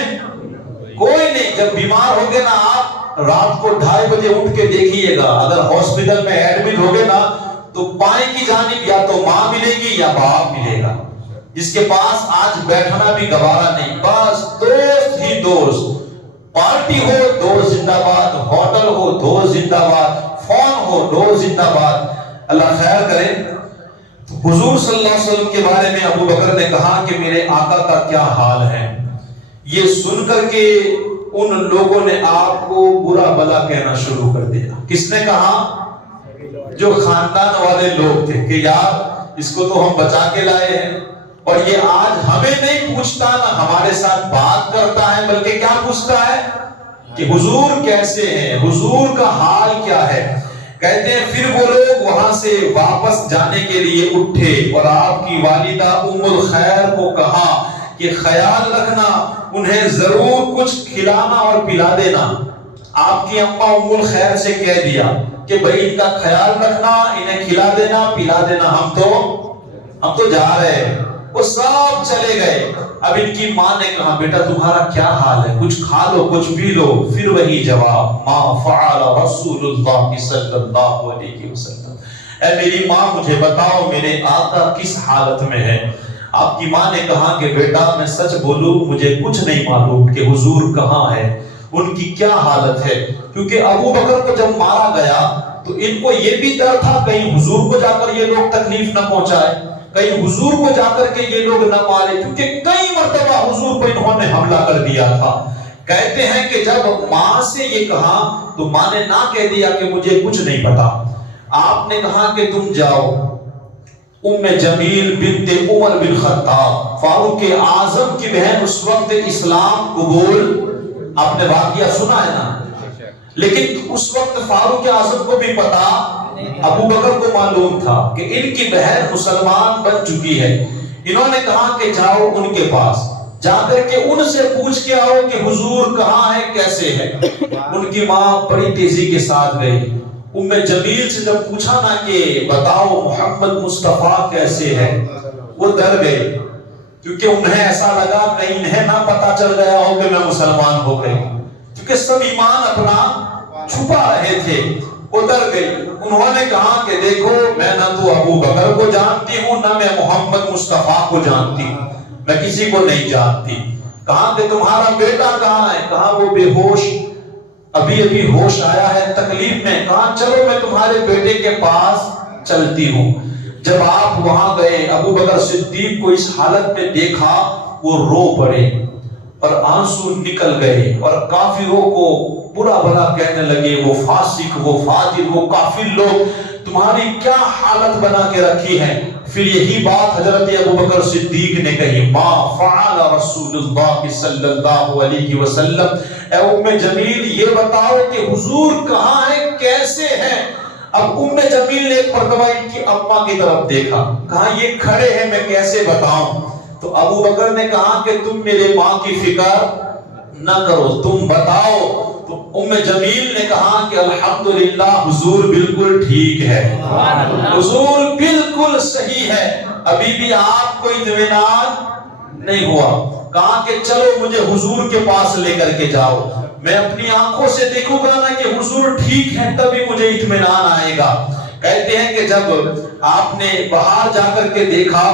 کوئی نہیں. جب بیمار ہوگے نا، آپ رات کو 2:30 بجے اٹھ کے دیکھیے گا، اگر ہاسپٹل میں ایڈمٹ ہوگے نا تو بائیں کی جانب یا تو ماں ملے گی یا باپ ملے گا، جس کے پاس آج بیٹھنا بھی گوارا نہیں. بس دوست ہی دوست. پارٹی ہو دوست زندہ باد، ہوٹل ہو دوست زندہ باد، فون ہو دوست زندہ باد. اللہ خیر کرے. حضور صلی اللہ علیہ وسلم کے بارے میں ابو بکر نے کہا کہ میرے آقا کا کیا حال ہے. یہ سن کر کے ان لوگوں نے آپ کو برا بلا کہنا شروع کر دیا. کس نے کہا؟ جو خاندان والے لوگ تھے کہ یار اس کو تو ہم بچا کے لائے ہیں، اور یہ آج ہمیں نہیں پوچھتا، نہ ہمارے ساتھ بات کرتا ہے، بلکہ کیا پوچھتا ہے کہ حضور کیسے ہیں، حضور کا حال کیا ہے. کہتے ہیں پھر وہ لوگ وہاں سے واپس جانے کے لیے اٹھے اور آپ کی والدہ ام الخیر کو کہا کہ خیال رکھنا، انہیں ضرور کچھ کھلانا اور پلا دینا. آپ کی اماں ام الخیر سے کہہ دیا کہ بھائی ان کا خیال رکھنا، انہیں کھلا دینا پلا دینا، ہم تو جا رہے ہیں. وہ سب چلے گئے. اب ان کی ماں نے کہا بیٹا تمہارا کیا حال ہے، کچھ کھا لو کچھ پی لو. پھر وہی جواب ما فعل رسول اللہ صلی اللہ علیہ وسلم. اے میری ماں مجھے بتاؤ میرے آقا کس حالت میں ہے. آپ کی ماں نے کہا کہ بیٹا میں سچ بولوں مجھے کچھ نہیں معلوم کہ حضور کہاں ہے، ان کی کیا حالت ہے. کیونکہ ابو بکر کو جب مارا گیا تو ان کو یہ بھی ڈر تھا کہیں حضور کو جا کر یہ لوگ تکلیف نہ پہنچائے، کہیں حضور کو جا کر کے یہ لوگ نہ مارے، کیونکہ کئی مرتبہ حضور کو انہوں نے حملہ کر دیا تھا. کہتے ہیں کہ جب ماں سے یہ کہا تو ماں نے نہ کہہ دیا کہ مجھے کچھ نہیں پتا. آپ نے کہا کہ تم جاؤ. ام جمیل بنت عمر بن خطاب فاروق اعظم کی بہن اس وقت اسلام قبول، آپ نے واقعہ سنا ہے نا، لیکن اس وقت فاروق اعظم کو بھی پتا، ابو بکر کو معلوم تھا کہ ان کی بہن مسلمان بن چکی ہے. انہوں نے کہا کہ جاؤ ان کے پاس، جا کر کے ان سے پوچھ کے آؤ کہ حضور کہاں ہے کیسے ہے. ان کی ماں بڑی تیزی کے ساتھ گئی. ام جمیل سے جب پوچھا نا کہ بتاؤ محمد مصطفیٰ کیسے ہے، وہ ڈر گئے، کیونکہ انہیں ایسا لگا کہ انہیں نہ پتا چل گیا ہو کہ میں مسلمان ہو گئی، کیونکہ سب ایمان اپنا چھپا رہے تھے. وہ ڈر گئی. انہوں نے کہا کہ دیکھو میں نہ تو ابو بکر کو جانتی ہوں نہ میں محمد مصطفیٰ کو جانتی ہوں، میں کسی کو نہیں جانتی. کہا کہ تمہارا بیٹا کہاں ہے؟ کہا وہ بے ہوش، ابھی ابھی ہوش آیا ہے، تکلیف میں. کہا چلو میں تمہارے بیٹے کے پاس چلتی ہوں. جب آپ وہاں گئے ابو بکر صدیق کو اس حالت میں دیکھا، وہ رو پڑے اور آنسو نکل گئے اور کافروں کو برا بھلا کہنے لگے، وہ فاسق، وہ فاجر، وہ کافر لوگ تمہاری کیا حالت بنا کے رکھی ہے. پھر یہی بات حضرت ابو بکر صدیق نے کہی ما فعل رسول اللہ صلی اللہ علیہ وسلم. اے ام جمیل یہ بتاؤ کہ حضور کہاں ہے کیسے ہے. اب ام جمیل نے ایک مرتبہ ان کی اماں کی طرف دیکھا، کہا یہ کھڑے ہیں میں کیسے بتاؤں. تو ابو بکر نے کہا کہ تم میرے ماں کی فکر نہ کرو، تم بتاؤ. تو ام جمیل نے کہا کہ الحمدللہ حضور بالکل ٹھیک ہے، حضور بالکل صحیح ہے، ابھی بھی آپ کو اطمینان نہیں ہوا. کہا کہ چلو مجھے حضور کے پاس لے کر کے جاؤ، میں اپنی آنکھوں سے دیکھوں گا نا کہ حضور ٹھیک ہے تبھی مجھے اطمینان آئے گا. کہتے ہیں کہ جب آپ نے باہر جا کر کے دیکھا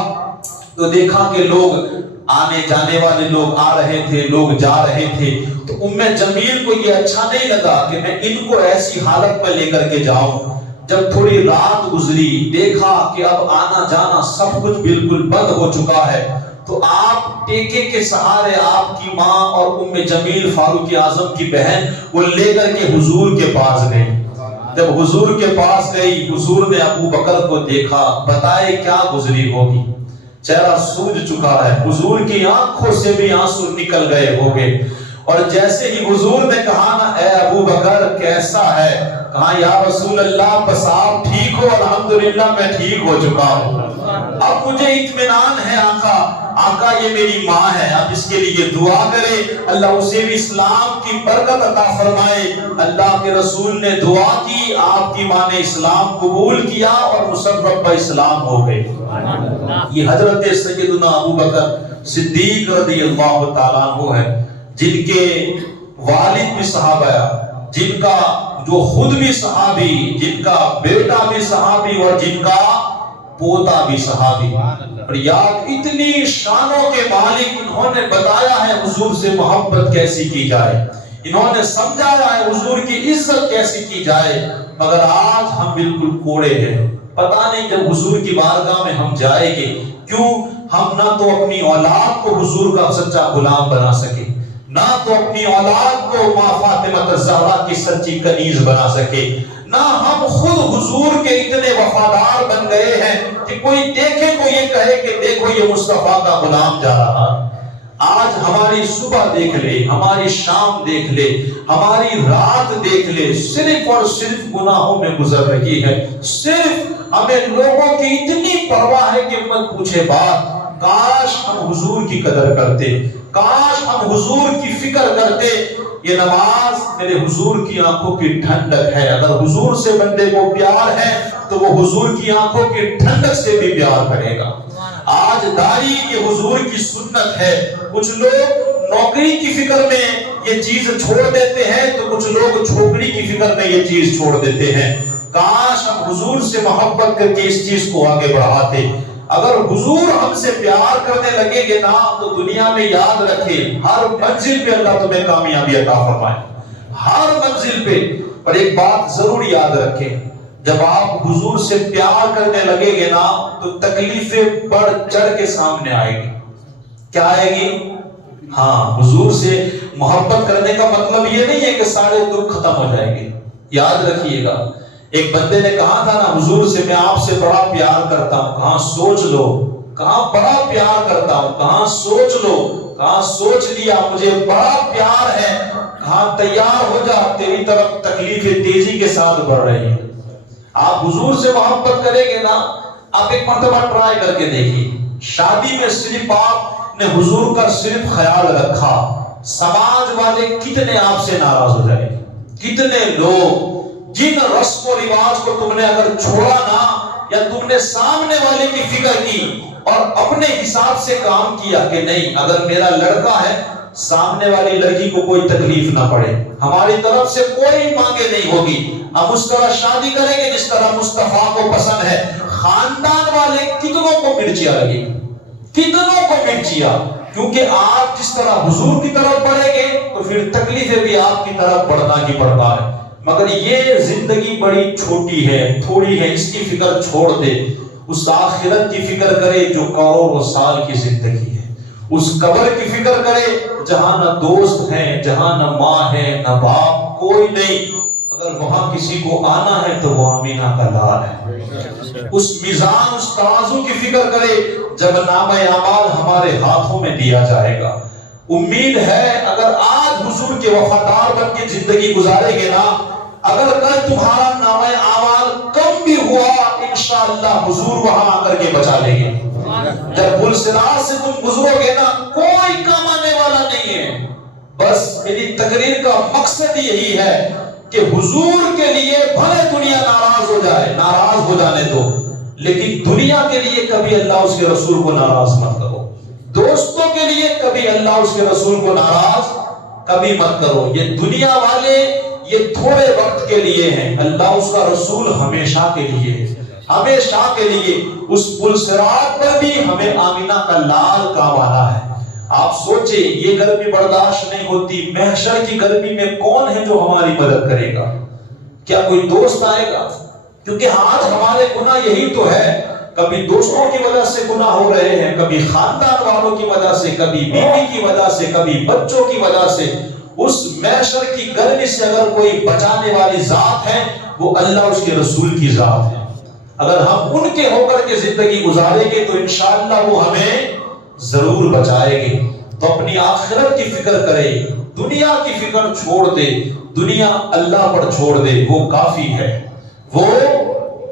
تو دیکھا کہ لوگ آنے جانے والے لوگ آ رہے تھے، لوگ جا رہے تھے. تو ام جمیل کو یہ اچھا نہیں لگا کہ میں ان کو ایسی حالت میں لے کر کے جاؤں. جب تھوڑی رات گزری دیکھا کہ اب آنا جانا سب کچھ بالکل بند ہو چکا ہے، تو آپ ٹیکے کے سہارے آپ کی ماں اور ام جمیل فاروق اعظم کی بہن وہ لے کر کے حضور کے پاس گئی. جب حضور کے پاس گئی حضور نے ابو بکر کو دیکھا، بتائے کیا گزری ہوگی. چہرہ سوج چکا ہے، حضور کی آنکھوں سے بھی آنسو نکل گئے ہوگے. اور جیسے ہی حضور نے کہا نا اے ابو بکر کیسا ہے، کہا یا رسول اللہ بس آپ ٹھیک ہو؟ الحمدللہ میں ٹھیک ہو چکا ہوں، اب مجھے اطمینان ہے. آقا یہ میری ماں ہے، اب اس کے لیے دعا کرے اللہ اسے بھی اسلام کی برکت عطا فرمائے. اللہ کے رسول نے دعا کی، آپ کی ماں نے اسلام قبول کیا اور مسبب اسلام ہو گئے. یہ حضرت سیدنا ابو بکر صدیق رضی اللہ تعالیٰ عنہ ہے، جن کے والد بھی صحابہ، جن کا جو خود بھی صحابی، جن کا بیٹا بھی صحابی اور جن کا پوتا بھی صحابی. اور یاد اتنی شانوں کے مالک، انہوں نے بتایا ہے حضور سے محبت کیسی کی جائے، انہوں نے سمجھایا ہے حضور کی عزت کیسی کی جائے. مگر آج ہم بالکل کوڑے ہیں، پتہ نہیں جب حضور کی بارگاہ میں ہم جائیں گے کیوں ہم نہ تو اپنی اولاد کو حضور کا سچا غلام بنا سکے، نہ تو اپنی اولاد کو ماں فاطمہ الزہرا کی سچی کنیز بنا سکے، نہ ہم خود حضور کے اتنے وفادار بن گئے ہیں کہ کوئی دیکھے کو یہ کہے کہ دیکھو یہ مصطفیٰ کا غلام جا رہا. آج ہماری صبح دیکھ لے، ہماری شام دیکھ لے، ہماری رات دیکھ لے، صرف اور صرف گناہوں میں گزر رہی ہے. صرف ہمیں لوگوں کی اتنی پرواہ ہے کہ مت پوچھے بات. کاش ہم حضور کی قدر کرتے، کاش ہم حضور کی فکر کرتے. یہ نماز میرے حضور کی آنکھوں کی ٹھنڈک ہے. اگر حضور سے بندے کو پیار ہے تو وہ حضور کی آنکھوں کی ٹھنڈک سے بھی پیار کرے گا. تاجداری یہ حضور کی سنت ہے۔ کچھ لوگ نوکری کی فکر میں یہ چیز چھوڑ دیتے ہیں تو کچھ لوگ چھوکری کی فکر میں یہ چیز چھوڑ دیتے ہیں۔ کاش ہم حضور سے محبت کر کے اس چیز کو آگے بڑھاتے۔ اگر حضور ہم سے پیار کرنے لگے گے نا تو دنیا میں یاد رکھے ہر منزل پہ اللہ تمہیں کامیابی عطا فرمائے، ہر منزل پہ۔ اور ایک بات ضرور یاد رکھیں، جب آپ حضور سے پیار کرنے لگے گے نا تو تکلیفیں بڑھ چڑھ کے سامنے آئے گی۔ کیا آئے گی؟ ہاں، حضور سے محبت کرنے کا مطلب یہ نہیں ہے کہ سارے دکھ ختم ہو جائیں گے۔ یاد رکھیے گا، ایک بندے نے کہا تھا نا حضور سے میں آپ سے بڑا پیار کرتا ہوں، کہاں سوچ لو، کہاں بڑا پیار کرتا ہوں، کہاں سوچ لو، کہاں سوچ لیا مجھے بڑا پیار ہے، کہاں تیار ہو جا تیری طرف تکلیفیں تیزی کے ساتھ بڑھ رہی ہیں۔ آپ حضور سے محبت کریں گے نا، آپ ایک مرتبہ ٹرائی کر کے دیکھیے، شادی میں صرف آپ نے حضور کا صرف خیال رکھا، سماج والے کتنے آپ سے ناراض ہو جائیں گے، کتنے لوگ، جن رسم و رواج کو تم نے اگر چھوڑا نا، یا تم نے سامنے والے کی فکر کی اور اپنے حساب سے کام کیا کہ نہیں اگر میرا لڑکا ہے سامنے والی لڑکی کو کوئی تکلیف نہ پڑے، ہماری طرف سے کوئی مانگے نہیں ہوگی، ہم اس طرح شادی کریں گے جس طرح مصطفیٰ کو پسند ہے، خاندان والے کتنوں کو مرچیاں لگے، کتنوں کو مرچیاں، کیونکہ آپ جس طرح حضور کی طرف بڑھیں گے تو پھر تکلیفیں بھی آپ کی طرف بڑھنا ہی بڑھتا ہے۔ مگر یہ زندگی بڑی چھوٹی ہے، تھوڑی ہے، اس کی فکر چھوڑ دے، اس آخرت کی فکر کرے جو کروڑوں سال کی زندگی ہے، اس قبر کی فکر کرے جہاں نہ دوست ہیں، جہاں نہ ماں ہے نہ باپ، کوئی نہیں، اگر وہاں کسی کو آنا ہے تو وہ آمینہ کا لال ہے۔ اس میزان، اس ترازو کی فکر کرے جب نامہ اعمال ہمارے ہاتھوں میں دیا جائے گا۔ امید ہے اگر آج حضور کے وفادار بن کے زندگی گزارے گے نا، اگر کل تمہارا نامہ اعمال کم بھی ہوا انشاءاللہ حضور وہاں آ کر کے بچا لیں گے۔ جب پل صراط سے تم گزرو گے نا کوئی کام آنے والا نہیں ہے۔ بس میری تقریر کا مقصد یہی ہے کہ حضور کے لیے بھلے دنیا ناراض ہو جائے، ناراض ہو جانے دو، لیکن دنیا کے لیے کبھی اللہ اس کے رسول کو ناراض مت کرو، دوستوں کے لیے کبھی اللہ اس کے رسول کو ناراض کبھی مت کرو۔ یہ دنیا والے یہ تھوڑے وقت کے لیے ہیں، اللہ اس کا رسول ہمیشہ کے لیے ہے، ہمیشہ کے لیے۔ اس پل صراط پر بھی ہمیں آمینہ کا لال کام آنا ہے۔ آپ سوچیں یہ گرمی برداشت نہیں ہوتی، محشر کی گرمی میں کون ہے جو ہماری مدد کرے گا؟ کیا کوئی دوست آئے گا؟ کیونکہ آج ہمارے گناہ یہی تو ہے، کبھی دوستوں کی وجہ سے گناہ ہو رہے ہیں، کبھی خاندان والوں کی وجہ سے، کبھی بیوی کی وجہ سے، کبھی بچوں کی وجہ سے۔ اس محشر کی گرمی سے اگر کوئی بچانے والی ذات ہے وہ اللہ اس کے رسول کی ذات ہے۔ اگر ہم ان کے ہو کر کے زندگی گزاریں گے تو انشاءاللہ وہ ہمیں ضرور بچائے گے۔ تو اپنی آخرت کی فکر کرے، دنیا کی فکر چھوڑ دے، دنیا اللہ پر چھوڑ دے، وہ کافی ہے، وہ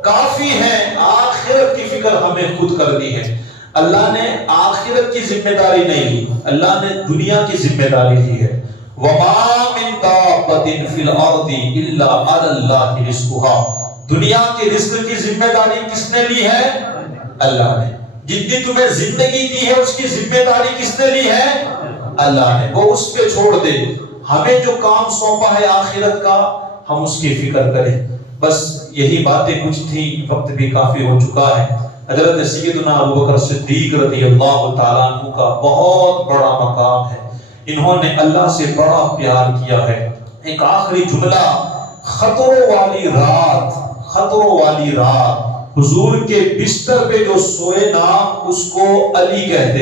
کافی ہے۔ آخرت کی فکر ہمیں خود کرنی ہے۔ اللہ نے آخرت کی ذمہ داری نہیں لی، اللہ نے دنیا کی ذمہ داری لی ہے۔ وَمَا مِن دَابَّةٍ فِي الْأَرْضِ إِلَّا عَلَى اللَّهِ رِزْقُهَا۔ دنیا کے رزق کی ذمہ داری کس نے لی ہے؟ اللہ نے۔ جتنی تمہیں زندگی دی ہے اس کی ذمہ داری کس نے لی ہے؟ اللہ نے۔ وہ اس پہ چھوڑ دے، ہمیں جو کام سونپا ہے آخرت کا ہم اس کی فکر کریں۔ بس یہی باتیں کچھ تھیں، وقت بھی کافی ہو چکا ہے۔ حضرت سیدنا ابوبکر صدیق رضی اللہ تعالیٰ عنہ کا بہت بڑا مقام ہے، انہوں نے اللہ سے بڑا پیار کیا ہے۔ ایک آخری جملہ، خطروں والی رات، خطروں والی رات، حضور کے بستر پہ جو سوئے نا اس کو علی کہتے